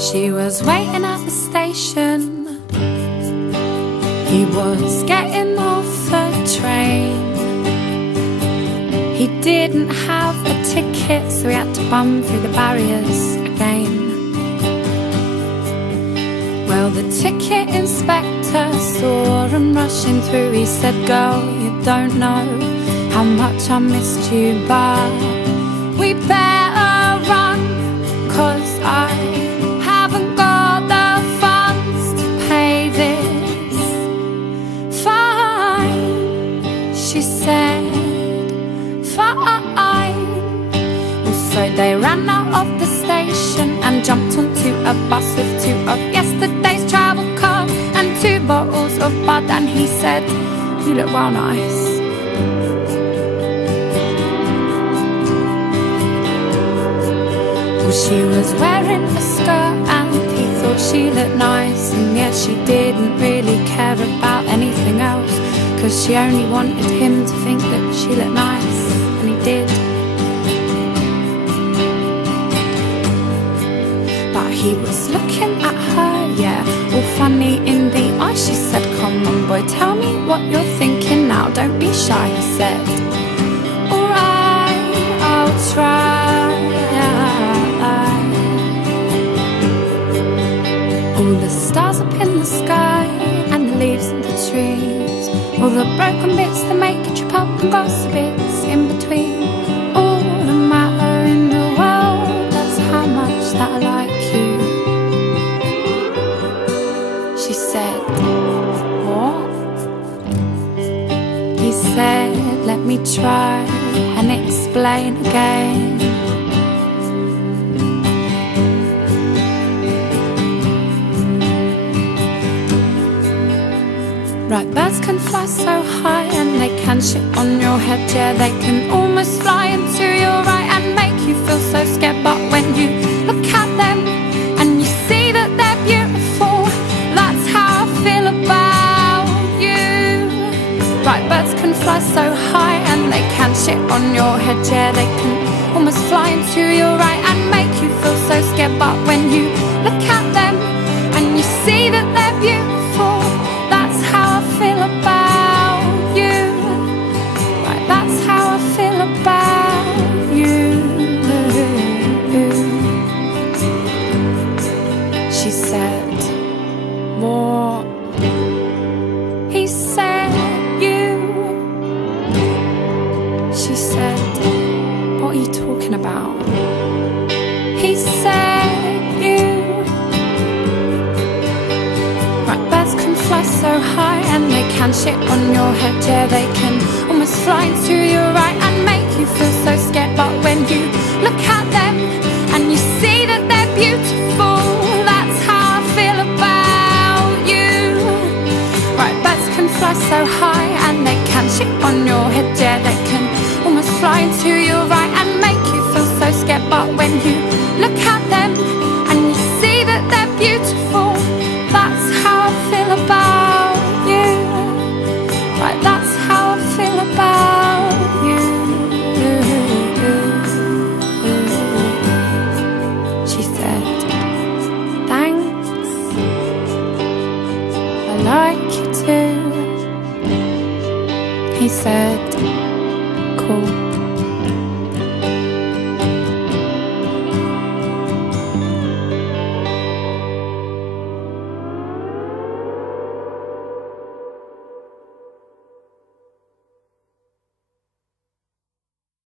She was waiting at the station. He was getting off the train. He didn't have a ticket, so he had to bum through the barriers again. Well, the ticket inspector saw him rushing through. He said, "Girl, you don't know how much I missed you, but we better run, 'cause I haven't got the funds to pay this fine." She said, "Fine." Well, so they ran out of the station and jumped onto a bus with two of yesterday's travel cards and 2 bottles of bud. And he said, "You look well nice." Well, she was wearing a skirt and he thought she looked nice, and yet she didn't really care about anything else, 'cause she only wanted him to think that she looked nice, and he did. But he was looking at her, yeah, all funny in the eye. She said, "Come on boy, tell me what you're thinking now, don't be shy," he said. "Alright, I'll try." All the stars up in the sky and the leaves in the trees, all the broken bits that make you trip up and gossip bits in between. All the matter in the world, that's how much that I like you. She said, "What?" He said, "Let me try and explain again. Right, birds can fly so high and they can shit on your head. Yeah, they can almost fly into your eye and make you feel so scared. But when you look at them and you see that they're beautiful, that's how I feel about you." Right, birds can fly so high and they can shit on your head. Yeah, they can almost fly into your eye and make you feel so scared. But when you look at them and you see that they're beautiful, that's how I feel about you. Right, that's how I feel about you. She said, "What?" He said, "You." She said, "What are you talking about?" He said, "You." Right, birds can fly so high and they can shit on your head. Yeah, they can almost fly into your eye and make you feel so scared. But when you look at them and you see that they're beautiful, that's how I feel about you. Right, birds can fly so high and they can shit on your head. Yeah, they can almost fly into your eye and make you feel so scared. But when you look at them and you see that they're beautiful, that's how I feel about you. Right, that's how I feel about you. She said, "Thanks, I like you too." He said,